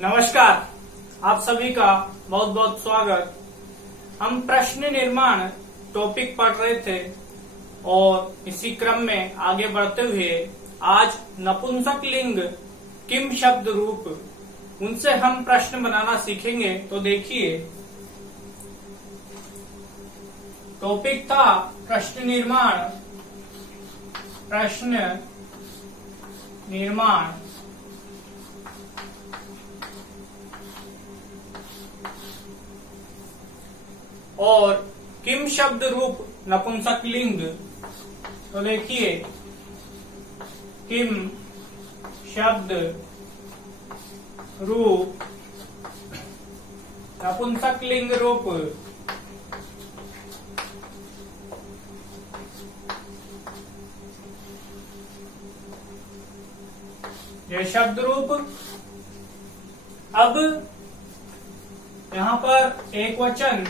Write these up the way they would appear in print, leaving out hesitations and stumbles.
नमस्कार, आप सभी का बहुत बहुत स्वागत। हम प्रश्न निर्माण टॉपिक पढ़ रहे थे और इसी क्रम में आगे बढ़ते हुए आज नपुंसक लिंग किम शब्द रूप उनसे हम प्रश्न बनाना सीखेंगे। तो देखिए, टॉपिक था प्रश्न निर्माण और किम शब्द रूप नपुंसक लिंग। तो देखिए, किम शब्द रूप नपुंसक लिंग रूप ये शब्द रूप। अब यहां पर एक वचन,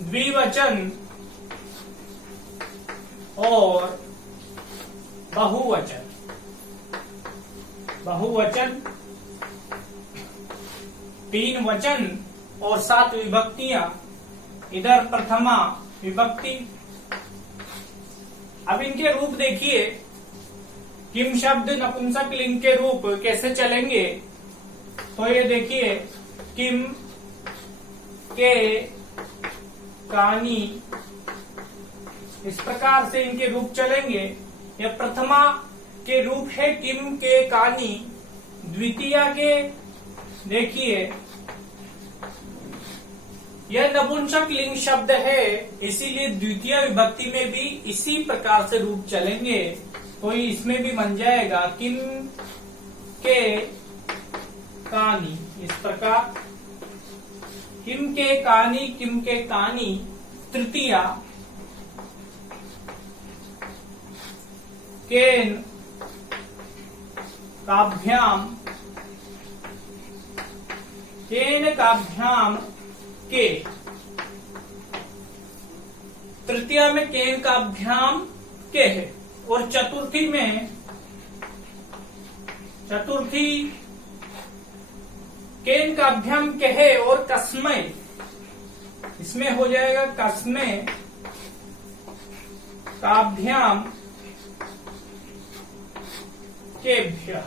द्विवचन और बहुवचन, तीन वचन और 7 विभक्तियां, इधर प्रथमा विभक्ति। अब इनके रूप देखिए, किम शब्द नपुंसक लिंग के रूप कैसे चलेंगे। तो ये देखिए, किम के कानी, इस प्रकार से इनके रूप चलेंगे। यह प्रथमा के रूप है किम के कानी। द्वितीया के देखिए, यह नपुंसक लिंग शब्द है, इसीलिए द्वितीय विभक्ति में भी इसी प्रकार से रूप चलेंगे। तो इसमें भी बन जाएगा किम के कानी, इस प्रकार किम के कानी। तृतीया केन काभ्याम के, तृतीया में केन काभ्याम के है। और चतुर्थी केन काभ्याम के है और कस्मय, इसमें हो जाएगा कस्मय काभ्याम केभ्यः।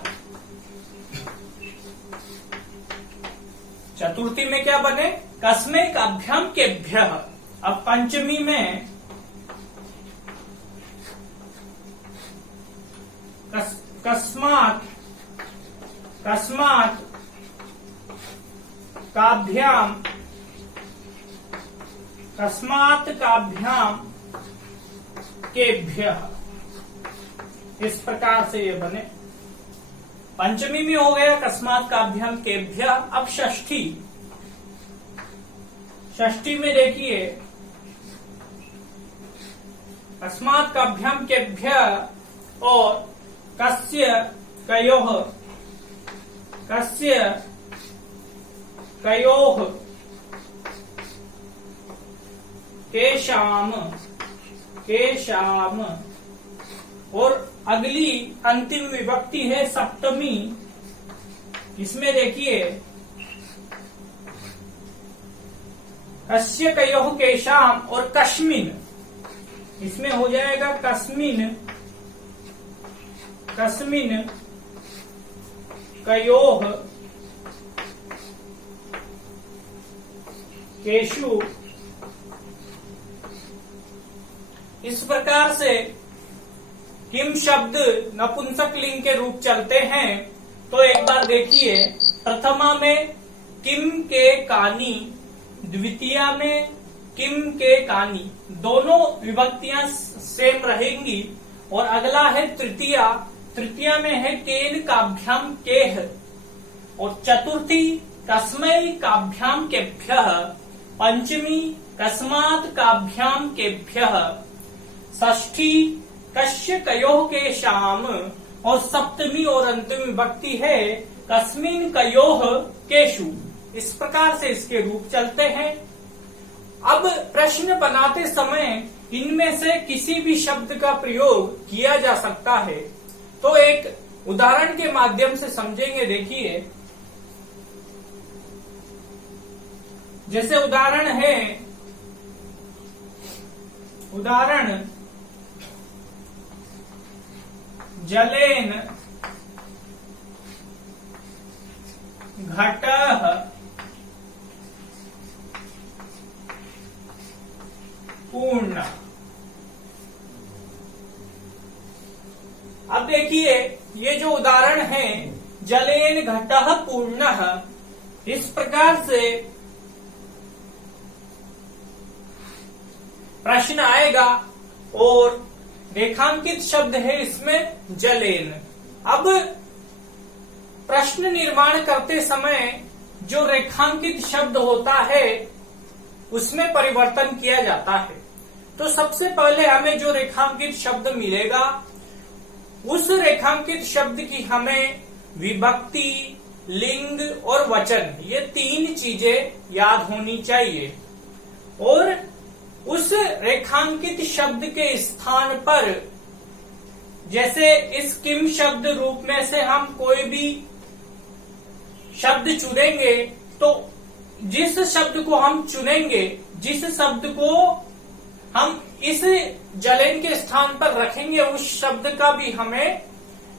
चतुर्थी में क्या बने, कस्मय काभ्याम केभ्यः। अब पंचमी में कस्मात काभ्याम केभ्यः, इस प्रकार से ये बने। पंचमी में हो गया कस्मात काभ्याम केभ्यः। अब षष्ठी में देखिए, कस्मात काभ्याम केभ्यः और कस्य कयोः केशाम और अगली अंतिम विभक्ति है सप्तमी। इसमें देखिए, कस्य कयोः केशाम और कस्मिन, इसमें हो जाएगा कस्मिन कयोः केशु। इस प्रकार से किम शब्द नपुंसक लिंग के रूप चलते हैं। तो एक बार देखिए, प्रथमा में किम के कानी, द्वितीया में किम के कानी, दोनों विभक्तियां सेम रहेंगी। और अगला है तृतीया में है केन काभ्याम केह और चतुर्थी कस्मै काभ्याम केभ्यः, पंचमी कस्मात् काभ्याम केभ्यः, षष्ठी कस्य कयोः केशाम और सप्तमी और अंतिम विभक्ति है कस्मिन कयोः केशु। इस प्रकार से इसके रूप चलते हैं। अब प्रश्न बनाते समय इनमें से किसी भी शब्द का प्रयोग किया जा सकता है। तो एक उदाहरण के माध्यम से समझेंगे। देखिए, जैसे उदाहरण है, उदाहरण जलेन घटः पूर्ण। अब देखिए, ये जो उदाहरण है जलेन घटः पूर्णः, इस प्रकार से प्रश्न आएगा और रेखांकित शब्द है इसमें जलेन। अब प्रश्न निर्माण करते समय जो रेखांकित शब्द होता है उसमें परिवर्तन किया जाता है। तो सबसे पहले हमें जो रेखांकित शब्द मिलेगा उस रेखांकित शब्द की हमें विभक्ति, लिंग और वचन, ये 3 चीजें याद होनी चाहिए। और उस रेखांकित शब्द के स्थान पर, जैसे इस किम शब्द रूप में से हम कोई भी शब्द चुनेंगे, तो जिस शब्द को हम चुनेंगे, जिस शब्द को हम इस जलेन के स्थान पर रखेंगे, उस शब्द का भी हमें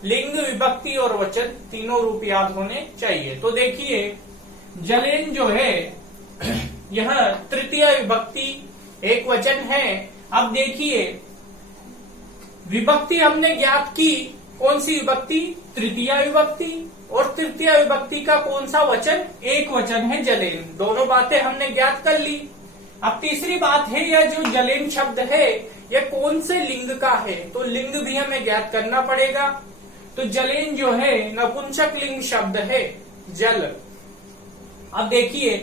लिंग, विभक्ति और वचन तीनों रूप याद होने चाहिए। तो देखिए, जलेन जो है यह तृतीय विभक्ति एक वचन है। अब देखिए, विभक्ति हमने ज्ञात की, कौन सी विभक्ति? तृतीय विभक्ति। और तृतीय विभक्ति का कौन सा वचन? एक वचन है जलेन। दोनों बातें हमने ज्ञात कर ली। अब तीसरी बात है, यह जो जलेन शब्द है यह कौन से लिंग का है? तो लिंग भी हमें ज्ञात करना पड़ेगा। तो जलेन जो है नपुंसक लिंग शब्द है, जल। अब देखिए,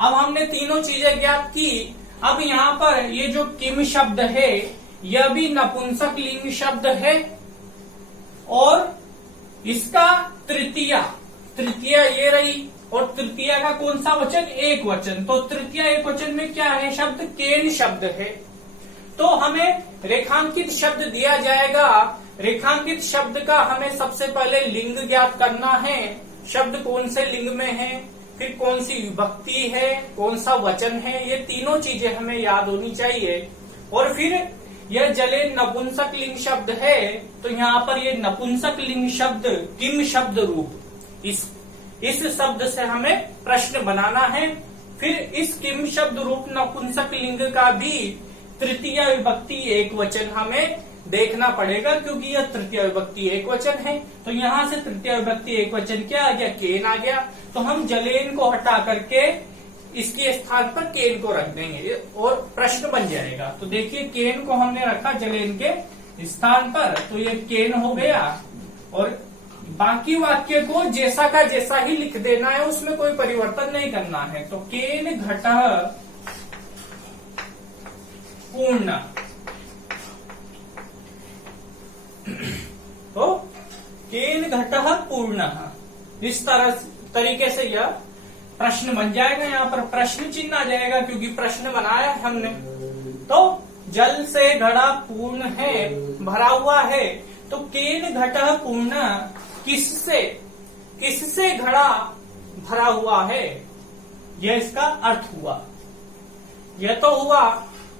अब हमने तीनों चीजें ज्ञात की। अब यहाँ पर ये जो किम शब्द है यह भी नपुंसक लिंग शब्द है और इसका तृतीया ये रही, और तृतीय का कौन सा वचन? एक वचन। तो तृतीय एक वचन में क्या है शब्द? केन शब्द है। तो हमें रेखांकित शब्द दिया जाएगा। रेखांकित शब्द का हमें सबसे पहले लिंग ज्ञात करना है, शब्द कौन से लिंग में है, फिर कौन सी विभक्ति है, कौन सा वचन है, ये तीनों चीजें हमें याद होनी चाहिए। और फिर यह जलेन नपुंसक लिंग शब्द है, तो यहाँ पर ये नपुंसक लिंग शब्द किम शब्द रूप, इस शब्द से हमें प्रश्न बनाना है। फिर इस किम शब्द रूप नपुंसक लिंग का भी तृतीय विभक्ति एक वचन हमें देखना पड़ेगा, क्योंकि यह तृतीय विभक्ति एक वचन है। तो यहाँ से तृतीय विभक्ति एक वचन क्या आ गया? केन आ गया। तो हम जलेन को हटा करके इसके स्थान पर केन को रख देंगे और प्रश्न बन जाएगा। तो देखिए, केन को हमने रखा जलेन के स्थान पर, तो ये केन हो गया। और बाकी वाक्य को जैसा का जैसा ही लिख देना है, उसमें कोई परिवर्तन नहीं करना है। तो केन घटः पूर्ण। तो केन घटः पूर्ण, इस तरीके से यह प्रश्न बन जाएगा। यहाँ पर प्रश्न चिन्ह आ जाएगा क्योंकि प्रश्न बनाया है हमने। तो जल से घड़ा पूर्ण है, भरा हुआ है। तो केन घटः पूर्ण, किससे घड़ा भरा हुआ है, यह इसका अर्थ हुआ। यह तो हुआ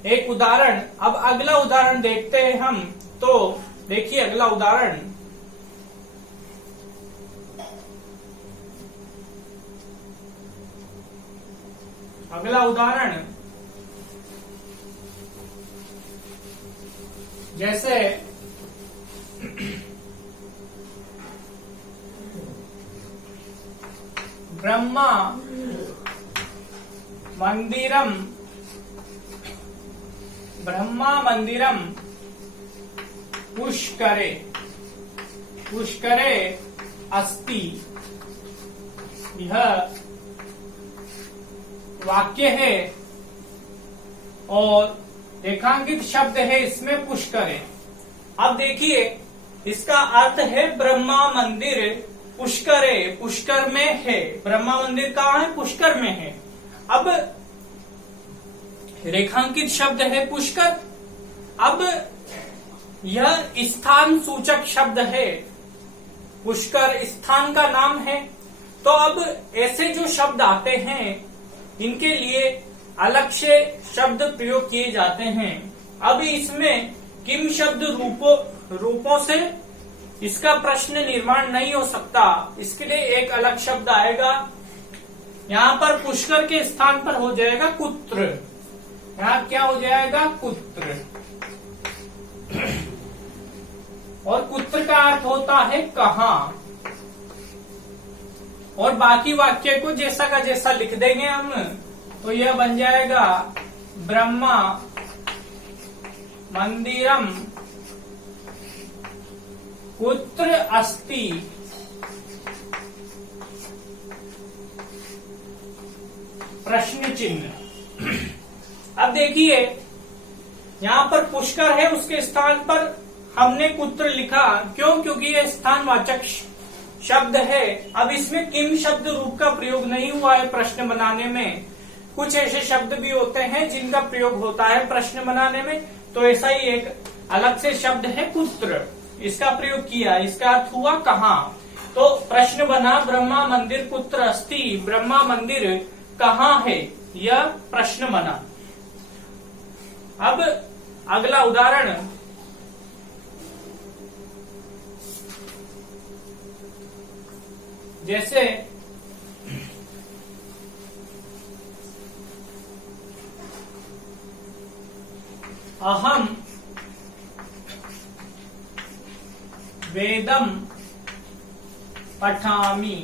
एक उदाहरण। अब अगला उदाहरण देखते हैं हम। तो देखिए अगला उदाहरण, जैसे ब्रह्मा मंदिरम पुष्करे अस्ति, यह वाक्य है और रेखांकित शब्द है इसमें पुष्करे। अब देखिए, इसका अर्थ है ब्रह्मा मंदिर पुष्करे, पुष्कर में है। ब्रह्मा मंदिर कहाँ है? पुष्कर में है। अब रेखांकित शब्द है पुष्कर। अब यह स्थान सूचक शब्द है, पुष्कर स्थान का नाम है। तो अब ऐसे जो शब्द आते हैं इनके लिए अलग से शब्द प्रयोग किए जाते हैं। अब इसमें किम शब्द रूपों से इसका प्रश्न निर्माण नहीं हो सकता, इसके लिए एक अलग शब्द आएगा। यहाँ पर पुष्कर के स्थान पर हो जाएगा कुत्र। यहाँ क्या हो जाएगा? कुत्र। और कुत्र का अर्थ होता है कहाँ। और बाकी वाक्य को जैसा का जैसा लिख देंगे हम, तो यह बन जाएगा ब्रह्मा मंदिरम कुत्र अस्ति। प्रश्न चिन्ह। अब देखिए यहाँ पर पुष्कर है, उसके स्थान पर हमने कुत्र लिखा। क्यों? क्योंकि यह स्थानवाचक शब्द है। अब इसमें किम शब्द रूप का प्रयोग नहीं हुआ है प्रश्न बनाने में। कुछ ऐसे शब्द भी होते हैं जिनका प्रयोग होता है प्रश्न बनाने में, तो ऐसा ही एक अलग से शब्द है कुत्र, इसका प्रयोग किया। इसका अर्थ हुआ कहाँ। तो प्रश्न बना ब्रह्मा मंदिर कुत्र अस्ति, ब्रह्मा मंदिर कहाँ है, यह प्रश्न बना। अब अगला उदाहरण, जैसे अहम वेदम पठामि,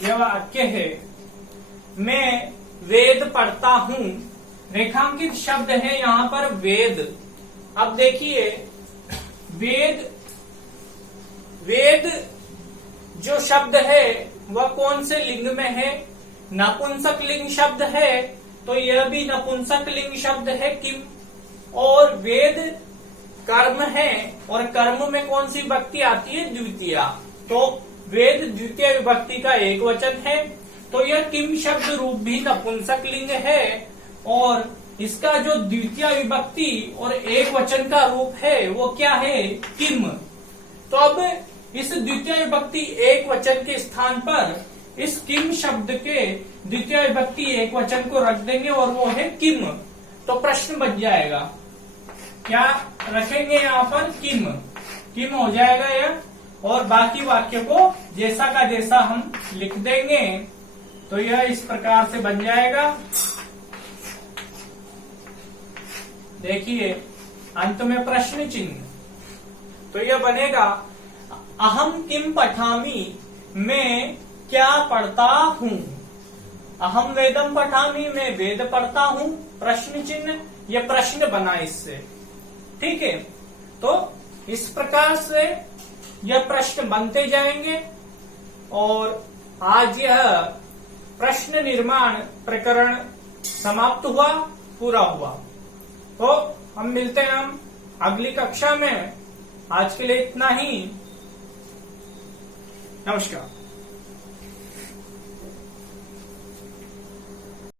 यह वाक्य है। मैं वेद पढ़ता हूं। रेखांकित शब्द है यहाँ पर वेद। अब देखिए वेद जो शब्द है वह कौन से लिंग में है? नपुंसक लिंग शब्द है, तो यह भी नपुंसक लिंग शब्द है किम। और वेद कर्म है, और कर्म में कौन सी विभक्ति आती है? द्वितीया। तो वेद द्वितीय विभक्ति का एक वचन है, तो यह किम शब्द रूप भी नपुंसक लिंग है। और इसका जो द्वितीय विभक्ति और एक वचन का रूप है वो क्या है? किम। तो अब इस द्वितीय विभक्ति एक वचन के स्थान पर इस किम शब्द के द्वितीय विभक्ति एक वचन को रख देंगे और वो है किम। तो प्रश्न बन जाएगा, क्या रखेंगे यहाँ पर? किम। किम हो जाएगा यह। और बाकी वाक्य को जैसा का जैसा हम लिख देंगे, तो यह इस प्रकार से बन जाएगा। देखिए अंत में प्रश्न चिन्ह, तो यह बनेगा अहम किम पठामि, मैं क्या पढ़ता हूँ। अहम वेदम पठामि, मैं वेद पढ़ता हूँ। प्रश्न चिन्ह, यह प्रश्न बना इससे। ठीक है, तो इस प्रकार से यह प्रश्न बनते जाएंगे। और आज यह प्रश्न निर्माण प्रकरण समाप्त हुआ, पूरा हुआ। तो हम मिलते हैं हम अगली कक्षा में। आज के लिए इतना ही। नमस्कार।